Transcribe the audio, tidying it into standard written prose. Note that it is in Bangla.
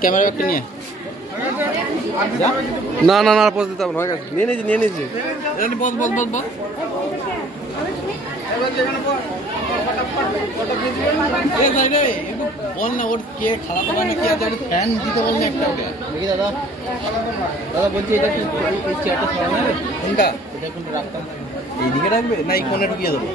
ক্যামেরা ব্যাগটা নিয়ে না না না পৌঁছে দিতে হবে না, নিয়ে নিয়েছি বল বল বল বল বল না ওর কে খারাপ হবে না কি আছে ফ্যান দিতে বল না একটা দেখি দাদা দাদা বলছি এটা কি চেয়ারটা সরানো কোনটা এটা কোনটা রাখতাম এইদিকে রাখবে না এই কোণে ঢুকিয়ে দেবো